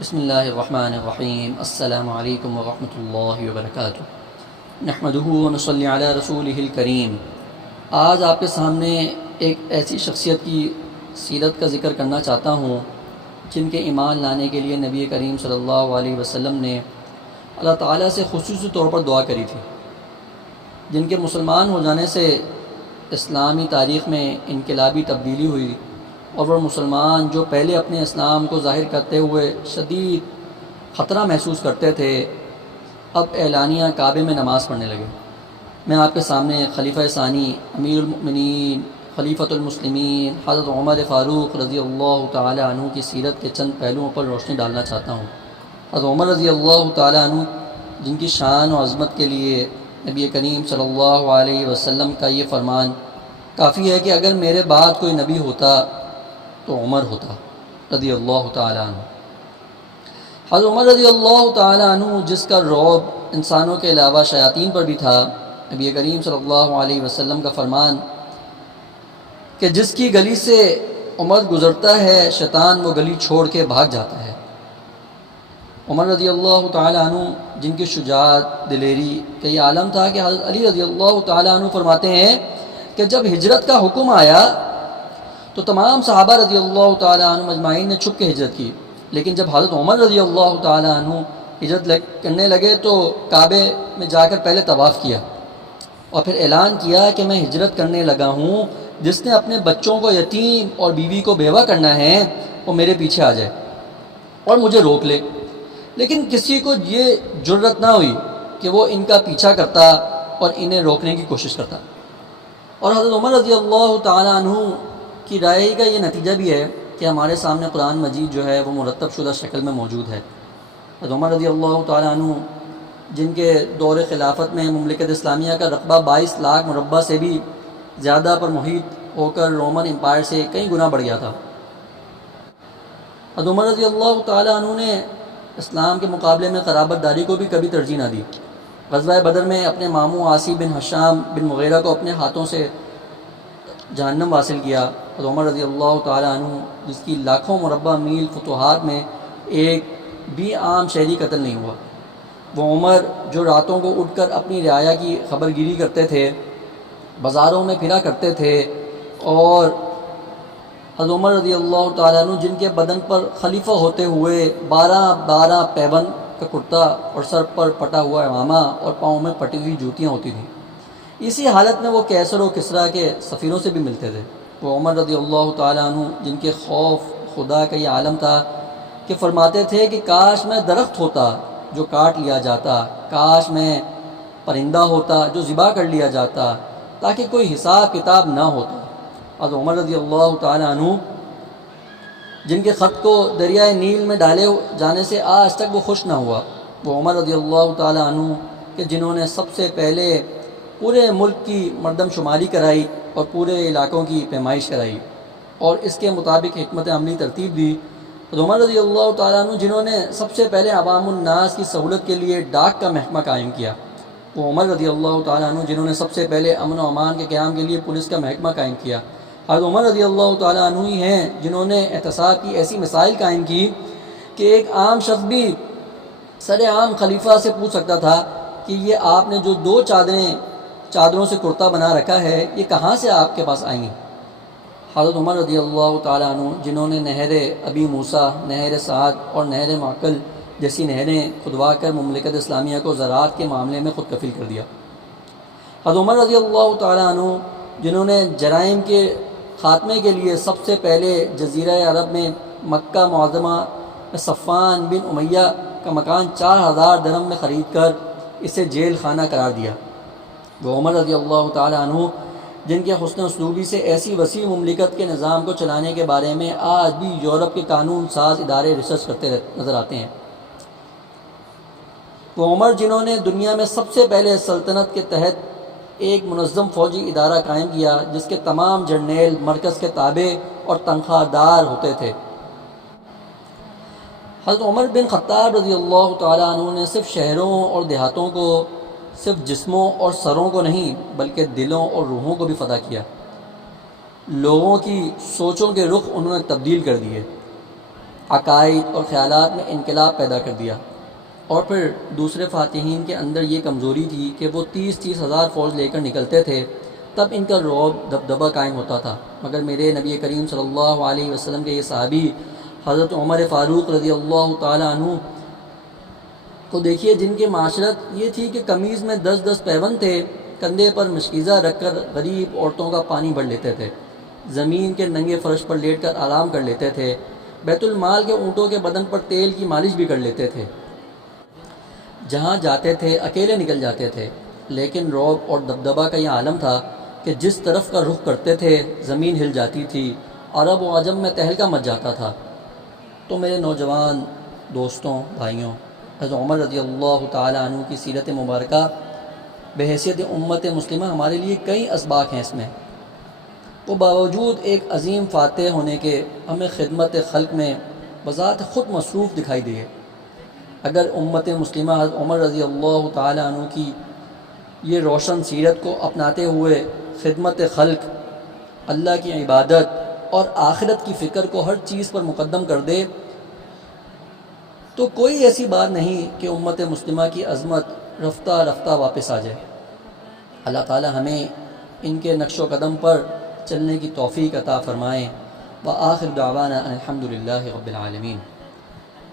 بسم اللہ الرحمن الرحیم السلام علیکم ورحمۃ اللہ وبرکاتہ نحمدہ ونصلی علی رسولہ الکریم۔ آج آپ کے سامنے ایک ایسی شخصیت کی سیرت کا ذکر کرنا چاہتا ہوں جن کے ایمان لانے کے لیے نبی کریم صلی اللہ علیہ وسلم نے اللہ تعالیٰ سے خصوصی طور پر دعا کری تھی، جن کے مسلمان ہو جانے سے اسلامی تاریخ میں انقلابی تبدیلی ہوئی اور وہ مسلمان جو پہلے اپنے اسلام کو ظاہر کرتے ہوئے شدید خطرہ محسوس کرتے تھے، اب اعلانیہ کعبے میں نماز پڑھنے لگے۔ میں آپ کے سامنے خلیفہ ثانی امیر المؤمنین خلیفۃ المسلمین حضرت عمر فاروق رضی اللہ تعالی عنہ کی سیرت کے چند پہلوؤں پر روشنی ڈالنا چاہتا ہوں۔ حضرت عمر رضی اللہ تعالی عنہ جن کی شان و عظمت کے لیے نبی کریم صلی اللہ علیہ وسلم کا یہ فرمان کافی ہے کہ اگر میرے بعد کوئی نبی ہوتا تو عمر ہوتا رضی اللہ تعالی عنہ۔ حضرت عمر رضی اللہ تعالی عنہ جس کا رعب انسانوں کے علاوہ شیاطین پر بھی تھا، نبی کریم صلی اللہ علیہ وسلم کا فرمان کہ جس کی گلی سے عمر گزرتا ہے شیطان وہ گلی چھوڑ کے بھاگ جاتا ہے۔ عمر رضی اللہ تعالی عنہ جن کی شجاعت دلیری کا یہ عالم تھا کہ حضرت علی رضی اللہ تعالی عنہ فرماتے ہیں کہ جب ہجرت کا حکم آیا تو تمام صحابہ رضی اللہ تعالی عنہ مجمعین نے چھپ کے ہجرت کی، لیکن جب حضرت عمر رضی اللہ تعالی عنہ ہجرت کرنے لگے تو کعبے میں جا کر پہلے طواف کیا اور پھر اعلان کیا کہ میں ہجرت کرنے لگا ہوں، جس نے اپنے بچوں کو یتیم اور بیوی کو بیوہ کرنا ہے وہ میرے پیچھے آ جائے اور مجھے روک لے۔ لیکن کسی کو یہ جرت نہ ہوئی کہ وہ ان کا پیچھا کرتا اور انہیں روکنے کی کوشش کرتا، اور حضرت عمر رضی اللہ تعالی عنہ کی رائے کا یہ نتیجہ بھی ہے کہ ہمارے سامنے قرآن مجید جو ہے وہ مرتب شدہ شکل میں موجود ہے۔ حضرت عمر رضی اللہ تعالی عنہ جن کے دور خلافت میں مملکت اسلامیہ کا رقبہ 22 لاکھ مربع سے بھی زیادہ پر محیط ہو کر رومن امپائر سے کئی گنا بڑھ گیا تھا۔ حضرت عمر رضی اللہ تعالی عنہ نے اسلام کے مقابلے میں قرابت داری کو بھی کبھی ترجیح نہ دی۔ غزوہ بدر میں اپنے ماموں عاصی بن ہشام بن مغیرہ کو اپنے ہاتھوں سے جہنم حاصل کیا۔ حضرت عمر رضی اللہ تعالی عنہ جس کی لاکھوں مربع میل فتوحات میں ایک بھی عام شہری قتل نہیں ہوا، وہ عمر جو راتوں کو اٹھ کر اپنی رعایا کی خبر گیری کرتے تھے، بازاروں میں پھرا کرتے تھے، اور حضرت عمر رضی اللہ تعالیٰ عنہ جن کے بدن پر خلیفہ ہوتے ہوئے 12 پیبند کا کرتا اور سر پر پٹا ہوا امامہ اور پاؤں میں پٹی ہوئی جوتیاں ہوتی تھیں، اسی حالت میں وہ کیسر و کسریٰ کے سفیروں سے بھی ملتے تھے۔ وہ عمر رضی اللہ تعالیٰ عنہ جن کے خوف خدا کا یہ عالم تھا کہ فرماتے تھے کہ کاش میں درخت ہوتا جو کاٹ لیا جاتا، کاش میں پرندہ ہوتا جو ذبح کر لیا جاتا تاکہ کوئی حساب کتاب نہ ہوتا۔ حضرت عمر رضی اللہ تعالیٰ عنہ جن کے خط کو دریائے نیل میں ڈالے جانے سے آج تک وہ خوش نہ ہوا، وہ عمر رضی اللہ تعالیٰ عنہ کہ جنہوں نے سب سے پہلے پورے ملک کی مردم شماری کرائی اور پورے علاقوں کی پیمائش کرائی اور اس کے مطابق حکمت عملی ترتیب دی۔ حضرت عمر رضی اللہ تعالیٰ عنہ جنہوں نے سب سے پہلے عوام الناس کی سہولت کے لیے ڈاک کا محکمہ قائم کیا، وہ عمر رضی اللہ تعالیٰ عنہ جنہوں نے سب سے پہلے امن و امان کے قیام کے لیے پولیس کا محکمہ قائم کیا، حضرت عمر رضی اللہ تعالیٰ عنہ ہی ہیں جنہوں نے احتساب کی ایسی مسائل قائم کی کہ ایک عام شخص بھی سر عام خلیفہ سے پوچھ سکتا تھا کہ یہ آپ نے جو 2 چادروں سے کرتا بنا رکھا ہے یہ کہاں سے آپ کے پاس آئیں؟ حضرت عمر رضی اللہ تعالیٰ عنہ جنہوں نے نہر ابی موسیٰ، نہر سعد اور نہر معقل جیسی نہریں کھدوا کر مملکت اسلامیہ کو زراعت کے معاملے میں خود کفیل کر دیا۔ حضرت عمر رضی اللہ تعالیٰ عنہ جنہوں نے جرائم کے خاتمے کے لیے سب سے پہلے جزیرہ عرب میں مکہ معظمہ میں صفان بن امیہ کا مکان 4000 درہم میں خرید کر اسے جیل خانہ قرار دیا۔ وہ عمر رضی اللہ تعالیٰ عنہ جن کے حسن اسلوبی سے ایسی وسیع مملکت کے نظام کو چلانے کے بارے میں آج بھی یورپ کے قانون ساز ادارے ریسرچ کرتے نظر آتے ہیں۔ وہ عمر جنہوں نے دنیا میں سب سے پہلے سلطنت کے تحت ایک منظم فوجی ادارہ قائم کیا جس کے تمام جرنیل مرکز کے تابع اور تنخواہ دار ہوتے تھے۔ حضرت عمر بن خطاب رضی اللہ تعالیٰ عنہ نے صرف شہروں اور دیہاتوں کو، صرف جسموں اور سروں کو نہیں بلکہ دلوں اور روحوں کو بھی فتح کیا۔ لوگوں کی سوچوں کے رخ انہوں نے تبدیل کر دیے۔ عقائد اور خیالات میں انقلاب پیدا کر دیا، اور پھر دوسرے فاتحین کے اندر یہ کمزوری تھی کہ وہ 30 ہزار فوج لے کر نکلتے تھے، تب ان کا رعب دبدبہ قائم ہوتا تھا، مگر میرے نبی کریم صلی اللہ علیہ وسلم کے یہ صحابی حضرت عمر فاروق رضی اللہ تعالی عنہ کو دیکھیے، جن کی معاشرت یہ تھی کہ قمیض میں 10 پیوند تھے، کندھے پر مشکیزہ رکھ کر غریب عورتوں کا پانی بھر لیتے تھے، زمین کے ننگے فرش پر لیٹ کر آرام کر لیتے تھے، بیت المال کے اونٹوں کے بدن پر تیل کی مالش بھی کر لیتے تھے، جہاں جاتے تھے اکیلے نکل جاتے تھے، لیکن رعب اور دبدبہ کا یہ عالم تھا کہ جس طرف کا رخ کرتے تھے زمین ہل جاتی تھی، عرب و عجم میں تہلکہ مچ جاتا تھا۔ تو میرے نوجوان دوستوں، بھائیوں، حضرت عمر رضی اللہ تعالی عنہ کی سیرت مبارکہ بحیثیت امت مسلمہ ہمارے لیے کئی اسباق ہیں۔ اس میں وہ باوجود ایک عظیم فاتح ہونے کے ہمیں خدمت خلق میں بذات خود مصروف دکھائی دیے۔ اگر امت مسلمہ حضرت عمر رضی اللہ تعالی عنہ کی یہ روشن سیرت کو اپناتے ہوئے خدمت خلق، اللہ کی عبادت اور آخرت کی فکر کو ہر چیز پر مقدم کر دے، تو کوئی ایسی بات نہیں کہ امت مسلمہ کی عظمت رفتہ رفتہ واپس آ جائے۔ اللہ تعالی ہمیں ان کے نقش و قدم پر چلنے کی توفیق عطا فرمائیں۔ وآخر دعوانا ان الحمد للہ رب العالمین۔